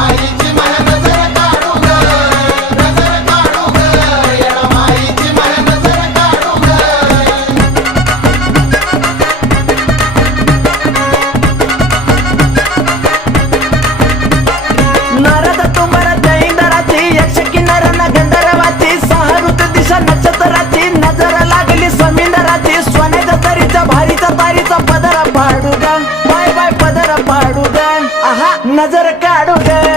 माईची मला नजर काढू ग, नजर काढू ग, येडा माईची मला नजर काढू ग. नारद तुंबर जैंदराची यक्ष किन्नर गंधर्वाची सहा ऋतू दिशा नक्षत्राची नजर लागली समिंदराची सोन्याच्या तरीचा भारीचा तारीचा पदर पाडू ग, बाय बाय पदर पाडू ग, आहा नजर काढू ग.